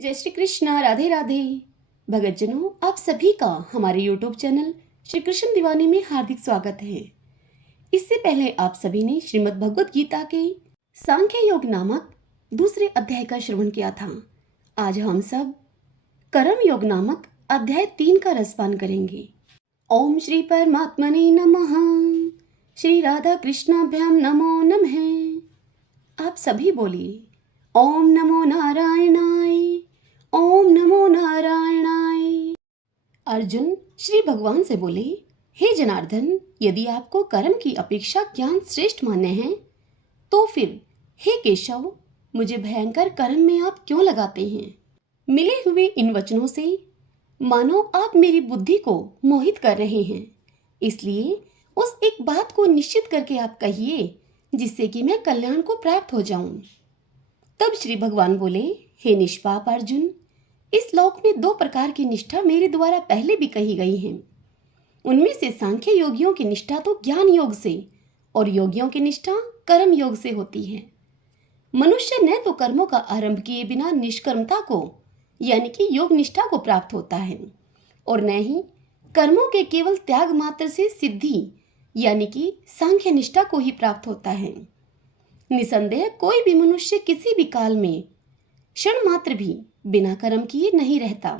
जय श्री कृष्णा। राधे राधे। भगतजनों, आप सभी का हमारे YouTube चैनल श्री कृष्ण दीवानी में हार्दिक स्वागत है। इससे पहले आप सभी ने श्रीमद् भगवत गीता के सांख्य योग नामक दूसरे अध्याय का श्रवण किया था। आज हम सब कर्म योग नामक अध्याय 3 का रसपान करेंगे। ओम श्री परमात्मने नमः। श्री राधा कृष्णाभ्याम नमो नमः। आप सभी बोलिए ओम नमो नारायणाय, ओम नमो नारायणाय। अर्जुन श्री भगवान से बोले, हे जनार्दन, यदि आपको कर्म की अपेक्षा ज्ञान श्रेष्ठ मानने हैं तो फिर हे केशव, मुझे भयंकर कर्म में आप क्यों लगाते हैं? मिले हुए इन वचनों से मानो आप मेरी बुद्धि को मोहित कर रहे हैं। इसलिए उस एक बात को निश्चित करके आप कहिए जिससे कि मैं कल्याण को प्राप्त हो जाऊं। तब श्री भगवान बोले, हे निष्पाप अर्जुन, इस लोक में 2 प्रकार की निष्ठा मेरे द्वारा पहले भी कही गई है। उनमें से सांख्य योगियों की निष्ठा तो ज्ञान योग से और योगियों की निष्ठा कर्म योग से होती है। मनुष्य न तो कर्मों का आरंभ किए बिना निष्कर्मता को यानी कि योग निष्ठा को प्राप्त होता है और न ही कर्मों के केवल त्याग मात्र से सिद्धि यानी कि सांख्य निष्ठा को ही प्राप्त होता है। निसंदेह कोई भी मनुष्य किसी भी काल में क्षण मात्र भी बिना कर्म किए नहीं रहता,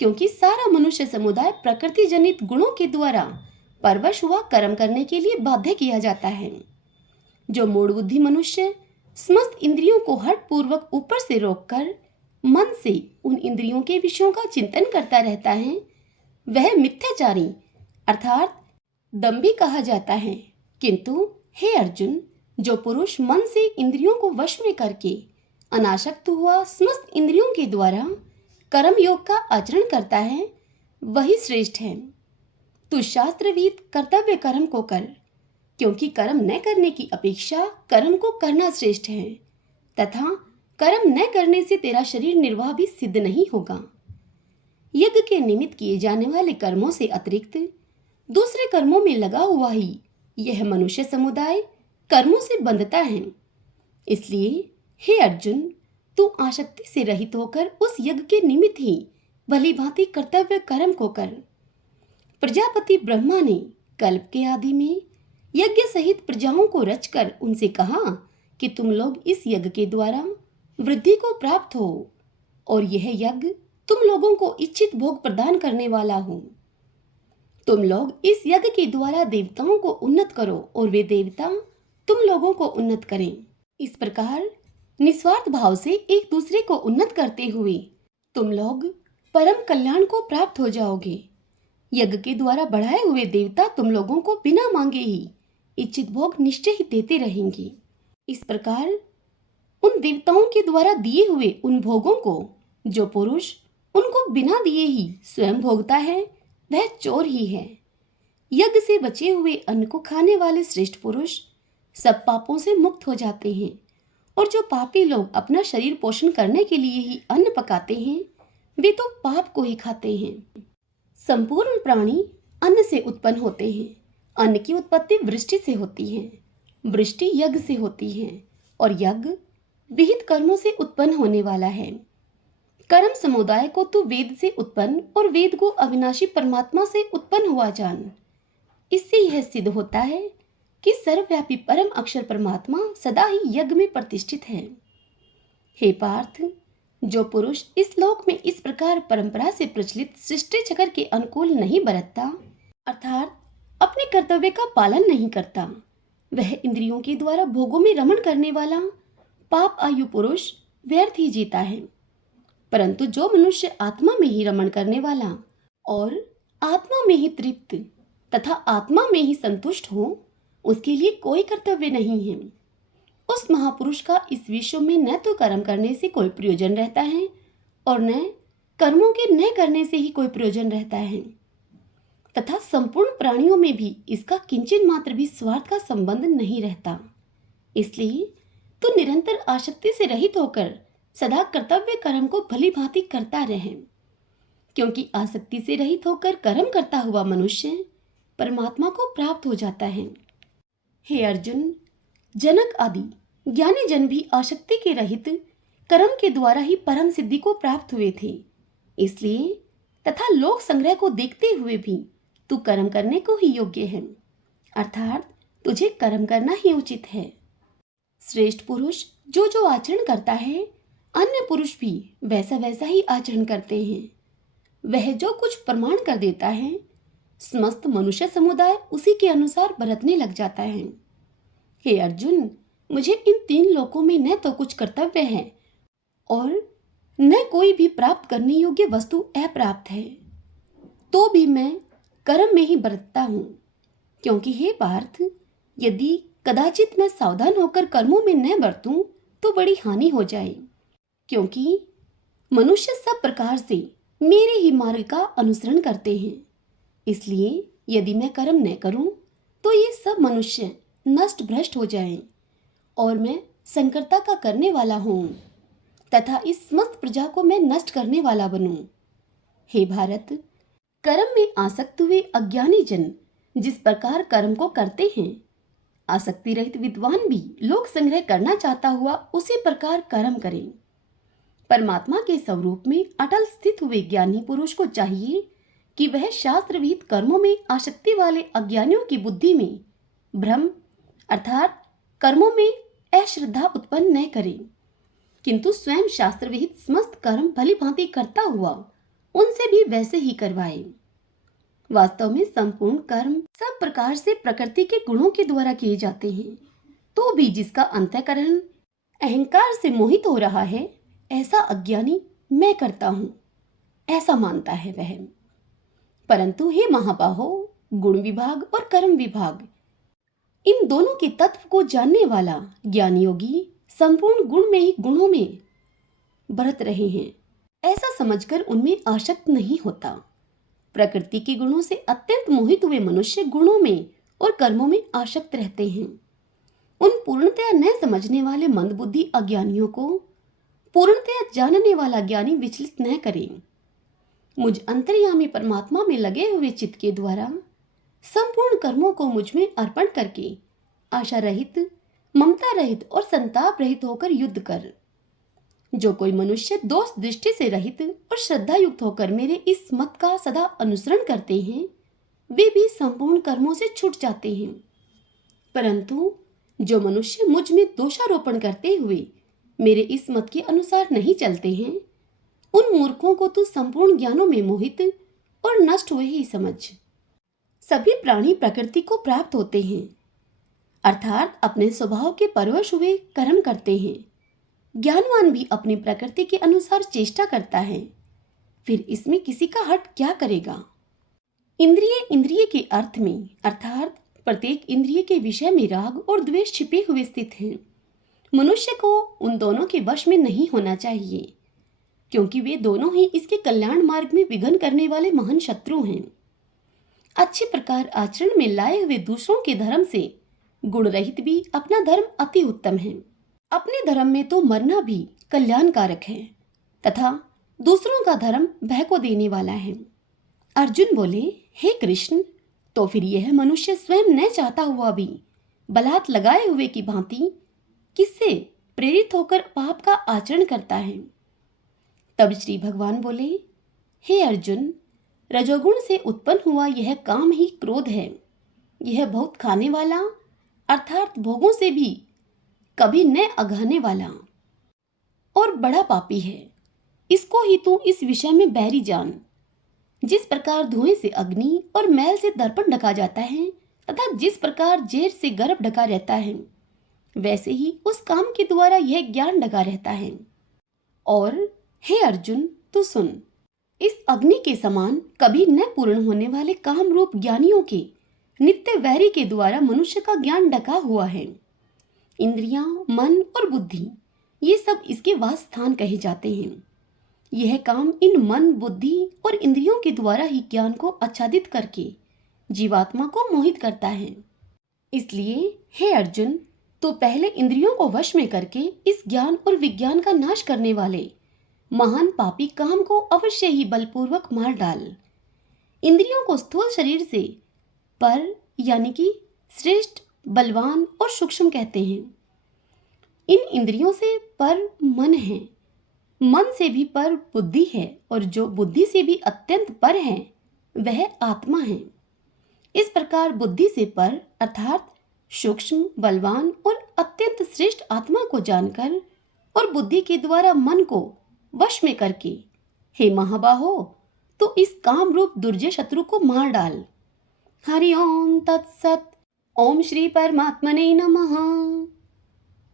क्योंकि सारा मनुष्य समुदाय प्रकृति जनित गुणों के द्वारा परवश हुआ कर्म करने के लिए बाध्य किया जाता है। जो मूढ़ बुद्धि मनुष्य समस्त इंद्रियों को हठ पूर्वक ऊपर से रोककर मन से उन इंद्रियों के विषयों का चिंतन करता रहता है, वह मिथ्याचारी अर्थात दंभी कहा जाता है। किंतु हे अर्जुन, जो पुरुष मन से इंद्रियों को वश में करके अनासक्त हुआ समस्त इंद्रियों के द्वारा कर्म योग का आचरण करता है, वही श्रेष्ठ है। तू शास्त्रविद कर्तव्य कर्म को कर, क्योंकि कर्म न करने की अपेक्षा कर्म को करना श्रेष्ठ है तथा कर्म न करने से तेरा शरीर निर्वाह भी सिद्ध नहीं होगा। यज्ञ के निमित्त किए जाने वाले कर्मों से अतिरिक्त दूसरे कर्मों में लगा हुआ ही यह मनुष्य समुदाय कर्मों से बंधता है। इसलिए हे अर्जुन, तू आसक्ति से रहित होकर उस यज्ञ के निमित्त ही भली भांति कर्तव्य कर्म को कर। प्रजापति ब्रह्मा ने कल्प के आदि में यज्ञ सहित प्रजाओं को रचकर उनसे कहा कि तुम लोग इस यज्ञ के द्वारा वृद्धि को प्राप्त हो और यह यज्ञ तुम लोगों को इच्छित भोग प्रदान करने वाला हो। तुम लोग इस यज्ञ के द्वारा देवताओं को उन्नत करो और वे देवता तुम लोगों को उन्नत करें। इस प्रकार निस्वार्थ भाव से एक दूसरे को उन्नत करते हुए तुम लोग परम कल्याण को प्राप्त हो जाओगे। यज्ञ के द्वारा बढ़ाए हुए देवता तुम लोगों को बिना मांगे ही इच्छित भोग निश्चय ही देते रहेंगे। इस प्रकार उन देवताओं के द्वारा दिए हुए उन भोगों को जो पुरुष उनको बिना दिए ही स्वयं भोगता है, वह चोर ही है। यज्ञ से बचे हुए अन्न को खाने वाले श्रेष्ठ पुरुष सब पापों से मुक्त हो जाते हैं और जो पापी लोग अपना शरीर पोषण करने के लिए ही अन्न पकाते हैं, वे तो पाप को ही खाते हैं। संपूर्ण प्राणी अन्न से उत्पन्न होते हैं। अन्न की उत्पत्ति वृष्टि से होती है, वृष्टि यज्ञ से होती है और यज्ञ विहित कर्मों से उत्पन्न होने वाला है। कर्म समुदाय को तो वेद से उत्पन्न और वेद को अविनाशी परमात्मा से उत्पन्न हुआ जान। इससे यह सिद्ध होता है कि सर्वव्यापी परम अक्षर परमात्मा सदा ही यज्ञ में प्रतिष्ठित है। हे पार्थ, जो पुरुष इस लोक में इस प्रकार परंपरा से प्रचलित सृष्टि चक्र के अनुकूल नहीं बरतता अर्थात अपने कर्तव्य का पालन नहीं करता, वह इंद्रियों के द्वारा भोगों में रमण करने वाला पाप आयु पुरुष व्यर्थ ही जीता है। परंतु जो मनुष्य आत्मा में ही रमण करने वाला और आत्मा में ही तृप्त तथा आत्मा में ही संतुष्ट हो, उसके लिए कोई कर्तव्य नहीं है। उस महापुरुष का इस विश्व में न तो कर्म करने से कोई प्रयोजन रहता है और न कर्मों के न करने से ही कोई प्रयोजन रहता है तथा संपूर्ण प्राणियों में भी इसका किंचित मात्र भी स्वार्थ का संबंध नहीं रहता। इसलिए तो निरंतर आसक्ति से रहित होकर सदा कर्तव्य कर्म को भली भांति करता रहे, क्योंकि आसक्ति से रहित होकर कर्म करता हुआ मनुष्य परमात्मा को प्राप्त हो जाता है। हे अर्जुन, जनक आदि ज्ञानी जन भी आसक्ति के रहित कर्म के द्वारा ही परम सिद्धि को प्राप्त हुए थे। इसलिए तथा लोक संग्रह को देखते हुए भी तू कर्म करने को ही योग्य है, अर्थात तुझे कर्म करना ही उचित है। श्रेष्ठ पुरुष जो जो आचरण करता है, अन्य पुरुष भी वैसा वैसा ही आचरण करते हैं। वह जो कुछ प्रमाण कर देता है, समस्त मनुष्य समुदाय उसी के अनुसार बरतने लग जाता है। हे अर्जुन, मुझे इन 3 लोकों में न तो कुछ कर्तव्य है और न कोई भी प्राप्त करने योग्य वस्तु अप्राप्त है, तो भी मैं कर्म में ही बरतता हूँ। क्योंकि हे पार्थ, यदि कदाचित मैं सावधान होकर कर्मों में न बरतूं तो बड़ी हानि हो जाए। क्योंकि मनुष्य सब प्रकार से मेरे ही मार्ग का अनुसरण करते हैं। इसलिए यदि मैं कर्म न करूं तो ये सब मनुष्य नष्ट भ्रष्ट हो जाएं और मैं संकरता का करने वाला हूं तथा इस समस्त प्रजा को मैं नष्ट करने वाला बनूं। हे भारत, कर्म में आसक्त हुए अज्ञानी जन जिस प्रकार कर्म को करते हैं, आसक्ति रहित विद्वान भी लोक संग्रह करना चाहता हुआ उसी प्रकार कर्म करें। परमात्मा के स्वरूप में अटल स्थित हुए ज्ञानी पुरुष को चाहिए कि वह शास्त्र विहित कर्मों में आसक्ति वाले अज्ञानियों की बुद्धि में भ्रम अर्थात कर्मों में अश्रद्धा उत्पन्न न करे, किंतु स्वयं शास्त्र विहित समस्त कर्म भली भांति करता हुआ उनसे भी वैसे ही करवाए। वास्तव में संपूर्ण कर्म सब प्रकार से प्रकृति के गुणों के द्वारा किए जाते हैं, तो भी जिसका अंतःकरण अहंकार से मोहित हो रहा है, ऐसा अज्ञानी मैं करता हूं, ऐसा मानता है वह। परंतु हे महाबाहो, गुण विभाग और कर्म विभाग, इन दोनों के तत्व को जानने वाला ज्ञान योगी संपूर्ण गुण में ही गुणों में बरत रहे हैं, ऐसा समझकर उनमें आसक्त नहीं होता। प्रकृति के गुणों से अत्यंत मोहित हुए मनुष्य गुणों में और कर्मों में आसक्त रहते हैं। उन पूर्णतया न समझने वाले मंदबुद्धि अज्ञानियों को पूर्णतया जानने वाला ज्ञानी विचलित न करे। मुझ अंतर्यामी परमात्मा में लगे हुए चित्त के द्वारा संपूर्ण कर्मों को मुझ में अर्पण करके आशा रहित, ममता रहित और संताप रहित होकर युद्ध कर। जो कोई मनुष्य दोष दृष्टि से रहित और श्रद्धा युक्त होकर मेरे इस मत का सदा अनुसरण करते हैं, वे भी संपूर्ण कर्मों से छूट जाते हैं। परंतु जो मनुष्य मुझ में दोषारोपण करते हुए मेरे इस मत के अनुसार नहीं चलते हैं, उन मूर्खों को तू संपूर्ण ज्ञानों में मोहित और नष्ट हुए ही समझ। सभी प्राणी प्रकृति को प्राप्त होते हैं, अर्थात अपने स्वभाव के परवश हुए कर्म करते हैं। ज्ञानवान भी अपनी प्रकृति के अनुसार चेष्टा करता है, फिर इसमें किसी का हट क्या करेगा। इंद्रिय के अर्थ में अर्थात प्रत्येक इंद्रिय के विषय में राग और द्वेष छिपे हुए स्थित हैं। मनुष्य को उन दोनों के वश में नहीं होना चाहिए, क्योंकि वे दोनों ही इसके कल्याण मार्ग में विघ्न करने वाले महान शत्रु हैं। अच्छे प्रकार आचरण में लाए हुए दूसरों के धर्म से गुण रहित भी अपना धर्म अति उत्तम है। अपने धर्म में तो मरना भी कल्याणकारक है तथा दूसरों का धर्म भय को देने वाला है। अर्जुन बोले, हे कृष्ण, तो फिर यह मनुष्य स्वयं न चाहता हुआ भी बलात् लगाए हुए की भांति किससे प्रेरित होकर पाप का आचरण करता है। तब श्री भगवान बोले, हे अर्जुन, रजोगुण से उत्पन्न हुआ यह काम ही क्रोध है। यह बहुत खाने वाला अर्थात भोगों से भी कभी न अघाने वाला और बड़ा पापी है। इसको ही तू इस विषय में बैरी जान। जिस प्रकार धुएं से अग्नि और मैल से दर्पण ढका जाता है तथा जिस प्रकार जेर से गर्भ ढका रहता है, वैसे ही उस काम के द्वारा यह ज्ञान ढका रहता है। और हे अर्जुन, तू सुन, इस अग्नि के समान कभी न पूर्ण होने वाले काम रूप ज्ञानियों के नित्य वैरी के द्वारा मनुष्य का ज्ञान ढका हुआ है। इंद्रियां, मन और बुद्धि ये सब इसके वास स्थान कहे जाते हैं। यह काम इन मन, बुद्धि और इंद्रियों के द्वारा ही ज्ञान को आच्छादित करके जीवात्मा को मोहित करता है। इसलिए हे अर्जुन, तो पहले इंद्रियों को वश में करके इस ज्ञान और विज्ञान का नाश करने वाले महान पापी काम को अवश्य ही बलपूर्वक मार डाल। इंद्रियों को स्थूल शरीर से पर यानी कि श्रेष्ठ, बलवान और सूक्ष्म कहते हैं। इन इंद्रियों से पर मन है मन से भी पर बुद्धि है और जो बुद्धि से भी अत्यंत पर है वह आत्मा है। इस प्रकार बुद्धि से पर अर्थात सूक्ष्म, बलवान और अत्यंत श्रेष्ठ आत्मा को जानकर और बुद्धि के द्वारा मन को वश में करके हे महाबाहो, तो इस काम रूप दुर्जय शत्रु को मार डाल। हरि ओम तत्सत। ओम श्री परमात्मने नमः।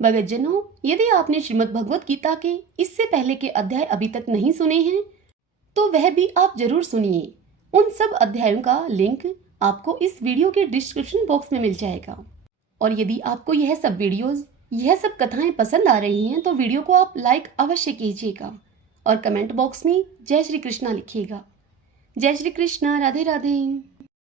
भगतजनों, यदि आपने श्रीमद् भगवत गीता के इससे पहले के अध्याय अभी तक नहीं सुने हैं तो वह भी आप जरूर सुनिए। उन सब अध्यायों का लिंक आपको इस वीडियो के डिस्क्रिप्शन बॉक्स में मिल जाएगा। और यदि आपको यह सब वीडियोस, यह सब कथाएं पसंद आ रही हैं तो वीडियो को आप लाइक अवश्य कीजिएगा और कमेंट बॉक्स में जय श्री कृष्णा लिखिएगा। जय श्री कृष्णा। राधे राधे।